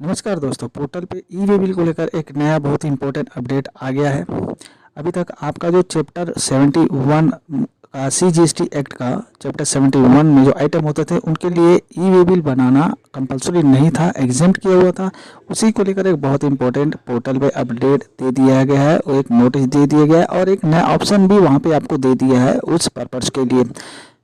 नमस्कार दोस्तों, पोर्टल पे ई वे बिल को लेकर एक नया बहुत ही इम्पोर्टेंट अपडेट आ गया है। अभी तक आपका जो चैप्टर 71 का CGST एक्ट का चैप्टर 71 में जो आइटम होते थे उनके लिए ई वे बिल बनाना कंपलसरी नहीं था, एग्जेम्प्ट किया हुआ था। उसी को लेकर एक बहुत इंपॉर्टेंट पोर्टल पे अपडेट दे दिया गया है और एक नोटिस दे दिया गया है और एक नया ऑप्शन भी वहाँ पे आपको दे दिया है उस पर्पज़ के लिए।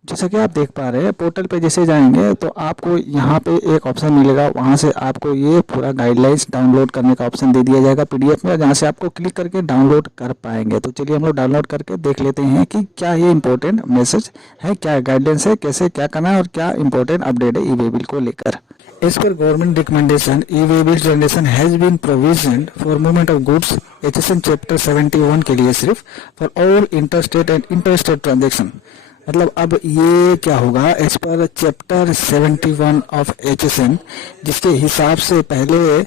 जैसा कि आप देख पा रहे हैं, पोर्टल पे जैसे जाएंगे तो आपको यहाँ पे एक ऑप्शन मिलेगा, वहाँ से आपको ये पूरा गाइडलाइंस डाउनलोड करने का ऑप्शन दे दिया जाएगा PDF में, जहाँ से आपको क्लिक करके डाउनलोड कर पाएंगे। तो चलिए हम लोग डाउनलोड करके देख लेते हैं कि क्या ये इंपॉर्टेंट मैसेज है, क्या गाइडेंस है, कैसे क्या करना है और क्या इंपॉर्टेंट अपडेट है ई वे बिल को लेकर। As per government recommendation, e-way bill generation has been provisioned for movement of goods HSN chapter 71 के लिए सिर्फ for all interstate and interstate transaction. मतलब अब ये क्या होगा, as per chapter 71 of HSN, जिसके हिसाब से पहले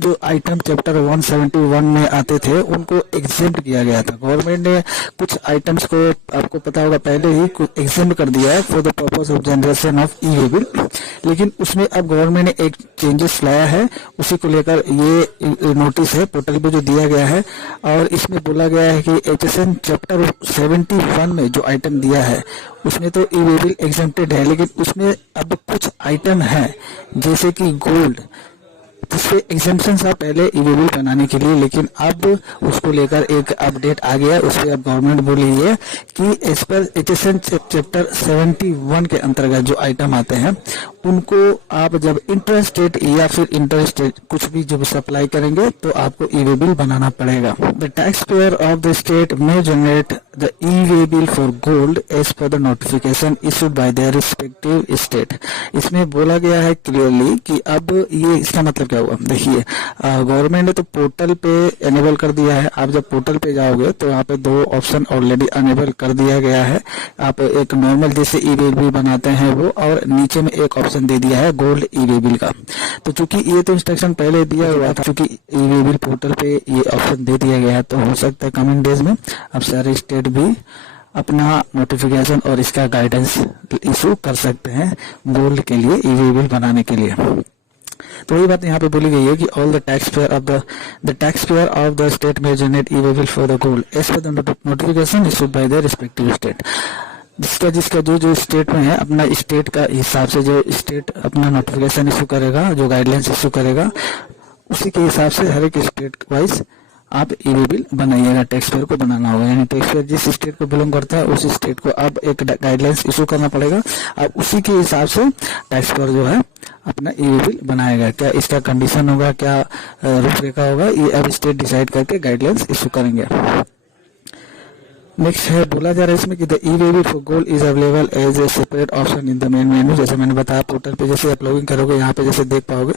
जो आइटम चैप्टर 171 में आते थे उनको एग्जेम्प्ट किया गया था। गवर्नमेंट ने कुछ आइटम्स को, आपको पता होगा, पहले ही कुछ एग्जेम्प्ट कर दिया है for the purpose of generation of E way bill, लेकिन उसमें अब गवर्नमेंट ने एक चेंजेस लाया है। उसी को लेकर ये नोटिस है पोर्टल पे जो दिया गया है, और इसमें बोला गया है कि HSN चैप्टर 71 में जो आइटम दिया है उसमें तो ई वे बिल एग्जेम्प्टेड है, लेकिन उसमें अब कुछ आइटम है जैसे कि गोल्ड, जिससे एग्जाम्पशन था पहले ई वे बिल बनाने के लिए, लेकिन अब उसको लेकर एक अपडेट आ गया। उसमें अब गवर्नमेंट बोली है कि एज पर HSN चैप्टर 71 के अंतर्गत जो आइटम आते हैं उनको आप जब इंटर स्टेट या फिर इंटर स्टेट कुछ भी जब सप्लाई करेंगे तो आपको ई वे बिल बनाना पड़ेगा। The tax payer of the state में generate the E way bill for gold as per the notification issued by their respective state. इसमें बोला गया है क्लियरली कि अब ये, इसका मतलब क्या हुआ, देखिए गवर्नमेंट ने तो पोर्टल पे एनेबल कर दिया है। आप जब पोर्टल पे जाओगे तो यहाँ पे दो ऑप्शन ऑलरेडी अनेबल कर दिया गया है। आप एक नॉर्मल जैसे ई वे बिल बनाते हैं वो, और नीचे में एक ऑप्शन दे दिया है गोल्ड ई वे बिल का। तो चूंकि ये तो इंस्ट्रक्शन पहले दिया हुआ था, चूंकि ई वे बिल पोर्टल पे ये ऑप्शन दे दिया गया है, तो हो सकता है कमिंग डेज में अब सारे स्टेट भी अपना नोटिफिकेशन और इसका गाइडेंस इशू कर सकते हैं गोल्ड के लिए, ई वे बिल बनाने के लिए। तो वही बात यहाँ पे बोली गई है कि all the tax payer of the state में generate e way bill for the gold as per the notification issued by the respective state. जिसका जो स्टेट में है, अपना स्टेट का हिसाब से जो स्टेट अपना नोटिफिकेशन इशू करेगा, जो गाइडलाइंस इशू करेगा, उसी के हिसाब से हर एक स्टेट वाइज आप ई वे बिल बनाइएगा। टैक्स पेयर को बनाना होगा, यानी टैक्स पेयर जिस स्टेट को बिलोंग करता है उस स्टेट को अब एक गाइडलाइंस इशू करना पड़ेगा। अब उसी के हिसाब से टैक्स पेयर जो है अपना ई वे बिल बनाएगा। क्या इसका कंडीशन होगा, क्या रूपरेखा होगा, ये अब स्टेट डिसाइड करके गाइडलाइंस इशू करेंगे। नेक्स्ट है, बोला जा रहा है इसमें कि the E way bill for gold is available as a separate option in the main menu. जैसे मैंने बताया, पोर्टल पे जैसे आप लॉगिन करोगे यहाँ पे जैसे देख पाओगे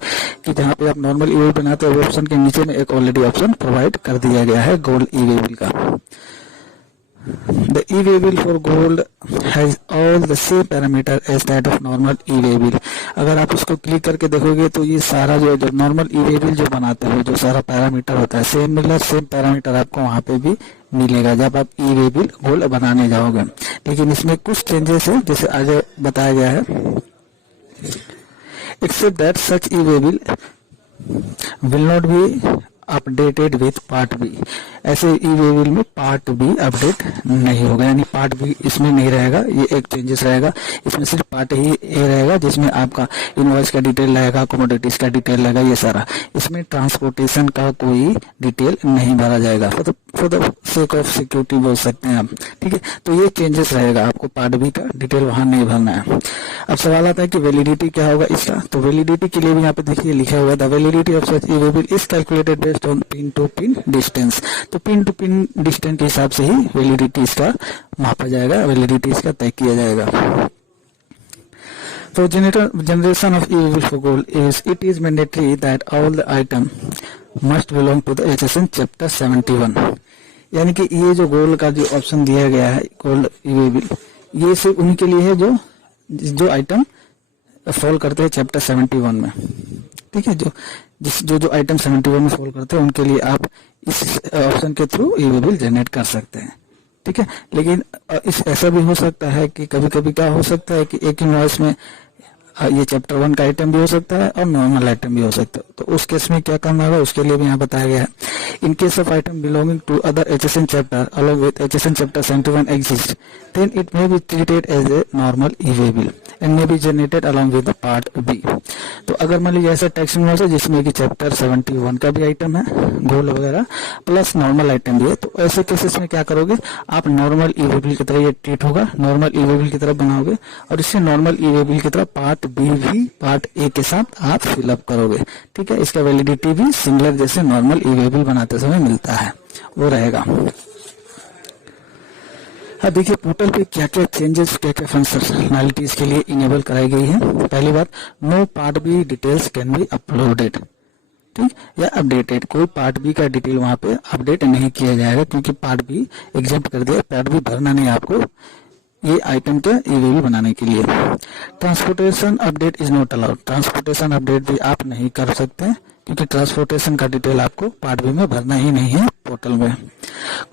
कि जहाँ पे आप नॉर्मल ई वे बिल बनाते हो वो ऑप्शन के नीचे में एक ऑलरेडी ऑप्शन प्रोवाइड कर दिया गया है गोल्ड ई वे बिल का। The e-way bill for gold has all the same parameter as that of normal e-way bill। अगर आप इसको क्लिक करके देखोगे तो ये सारा जो नॉर्मल ई-वे बिल जो बनाते हो, जो सारा पैरामीटर होता है सेम मिलेगा, सेम पैरामीटर आपको वहाँ पे भी मिलेगा जब आप ई-वे बिल गोल्ड बनाने जाओगे। लेकिन इसमें कुछ चेंजेस है, जैसे आगे बताया गया है, except that such E way bill will not be updated with part B. ऐसे ई वे बिल में पार्ट बी अपडेट नहीं होगा, यानी पार्ट बी इसमें नहीं रहेगा। ये एक चेंजेस रहेगा, इसमें सिर्फ पार्ट ही ए रहेगा जिसमें आपका इनवॉइस का डिटेल रहेगा, कमोडिटीज का डिटेल रहेगा, ये सारा। इसमें ट्रांसपोर्टेशन का कोई डिटेल नहीं भरा जाएगा, for the sake of security बोल सकते हैं आप, ठीक है। तो ये चेंजेस रहेगा, आपको पार्ट बी का डिटेल वहां नहीं भरना है। अब सवाल आता है कि वैलिडिटी क्या होगा इसका। तो वैलिडिटी के लिए भी यहाँ पे देखिए लिखा हुआ है, the validity of such E way bill is calculated based on pin to pin distance. तो पिन टू पिन डिस्टेंस के हिसाब से ही वैलिडिटी इसका मापा जाएगा, वैलिडिटी इसका तय किया जाएगा। तो generation of E way bill for gold is, it is mandatory that all the item must belong to the HSN chapter 71। यानी कि ये जो गोल्ड का जो ऑप्शन दिया गया है, गोल्ड ई वे बिल, ये सिर्फ उन्हीं के लिए है जो आइटम फॉल करते हैं चैप्टर 71 में, ठीक है। जो आइटम 71 में फॉल करते हैं उनके लिए आप इस ऑप्शन के थ्रू ई वे बिल जनरेट कर सकते हैं, ठीक है। लेकिन ऐसा भी हो सकता है कि कभी कभी क्या हो सकता है कि एक इनवॉइस में ये चैप्टर 1 का आइटम भी हो सकता है और नॉर्मल आइटम भी हो सकता है। तो उस केस में क्या करना होगा उसके लिए भी यहाँ बताया गया है। In case of item belonging to other HSN chapter along with HSN chapter 71 exist, then it may be treated as a normal E way bill and may be generated along with the part B. तो अगर मान लीजिए ऐसा text notes है जिसमें कि chapter 71 का भी आइटम है, गोल वगैरह प्लस नॉर्मल आइटम भी है, तो ऐसे केसेस में क्या करोगे आप नॉर्मल ई-वे बिल की तरह ये ट्रीट होगा, नॉर्मल ई-वे बिल की तरह बनाओगे और इससे नॉर्मल ई-वे बिल की तरह पार्ट बी भी पार्ट ए के साथ आप फिलअप करोगे। ठीक है, इसका वैलिडिटी भी सिमिलर जैसे नॉर्मल ई-वे बिल बनाते समय मिलता है वो रहेगा। अब देखिए पोर्टल पे क्या क्या चेंजेस, क्या क्या फंक्शनैलिटीज के लिए इनेबल कराई गई है। पहली बात, no part B details can be uploaded, ठीक, या अपडेटेड। कोई पार्ट बी का डिटेल वहां पे अपडेट नहीं किया जाएगा क्योंकि पार्ट बी एग्जाम्प्ट कर दिया, पार्ट बी भरना नहीं आपको ये आइटम के ई-वे-बिल बनाने के लिए। Transportation update is not allowed, transportation update भी आप नहीं कर सकते क्योंकि ट्रांसपोर्टेशन का डिटेल आपको पार्ट बी में भरना ही नहीं है पोर्टल में।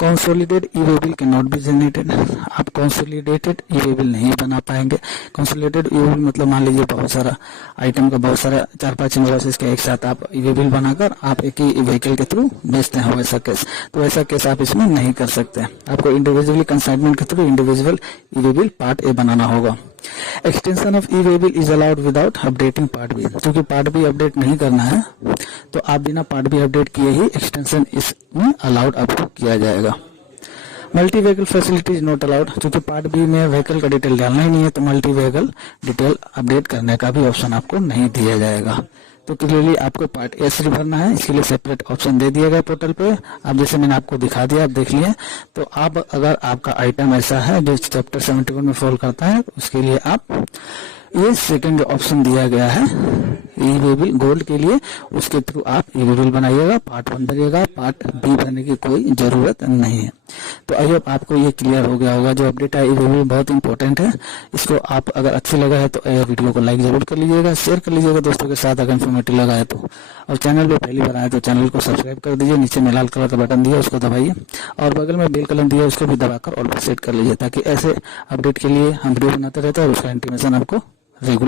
Consolidated e way bill can not be generated, आप कंसोलिडेटेड ई-वे-बिल नहीं बना पाएंगे। कंसोलिडेटेड ई-वे-बिल मतलब मान लीजिए बहुत सारा आइटम का बहुत सारा 4-5 इनवॉइसेस के एक साथ आप ई-वे-बिल बनाकर आप एक ही व्हीकल के थ्रू बेचते हैं वैसा केस, तो ऐसा केस आप इसमें नहीं कर सकते। आपको इंडिविजुअली कंसाइनमेंट के through individual e way bill part A बनाना होगा। Extension of e way bill is allowed without updating part B, क्योंकि पार्ट बी अपडेट नहीं करना है तो आप बिना पार्ट बी अपडेट किए ही एक्सटेंशन इसमें अलाउड आपको किया जाएगा। Multi vehicle facility is not allowed, क्योंकि पार्ट बी में व्हीकल का डिटेल डालना ही नहीं है तो मल्टी व्हीकल डिटेल अपडेट करने का भी ऑप्शन आपको नहीं दिया जाएगा। तो क्लियरली आपको पार्ट ए सिर्फ भरना है, इसके लिए सेपरेट ऑप्शन दे दिया गया पोर्टल पे। अब जैसे मैंने आपको दिखा दिया, आप देख लिए। तो आप अगर आपका आइटम ऐसा है जो चैप्टर 71 में फॉलो करता है उसके लिए आप ये सेकंड ऑप्शन दिया गया है ई-वे-बिल गोल्ड के लिए, उसके थ्रू आप ई-वे-बिल बनाइएगा, पार्ट 1 भरिएगा, पार्ट बी भरने की कोई जरूरत नहीं है। तो आई होप आपको ये क्लियर हो गया होगा। जो अपडेट है ई-वे-बिल बहुत इंपॉर्टेंट है, इसको आप अगर अच्छी लगा है तो वीडियो को लाइक जरूर कर लीजिएगा, शेयर कर लीजिएगा दोस्तों के साथ अगर इन्फॉर्मेटिव लगा है तो। और चैनल पे पहली बार आए तो चैनल को सब्सक्राइब कर दीजिए, नीचे में लाल कलर का बटन दिया उसको दबाइए और बगल में बेल कलर दिया उसको भी दबाकर ऑल पर सेट कर लीजिए ताकि ऐसे अपडेट के लिए हम वीडियो बनाते रहते हैं और उसका इंटीमेशन आपको रेगुलर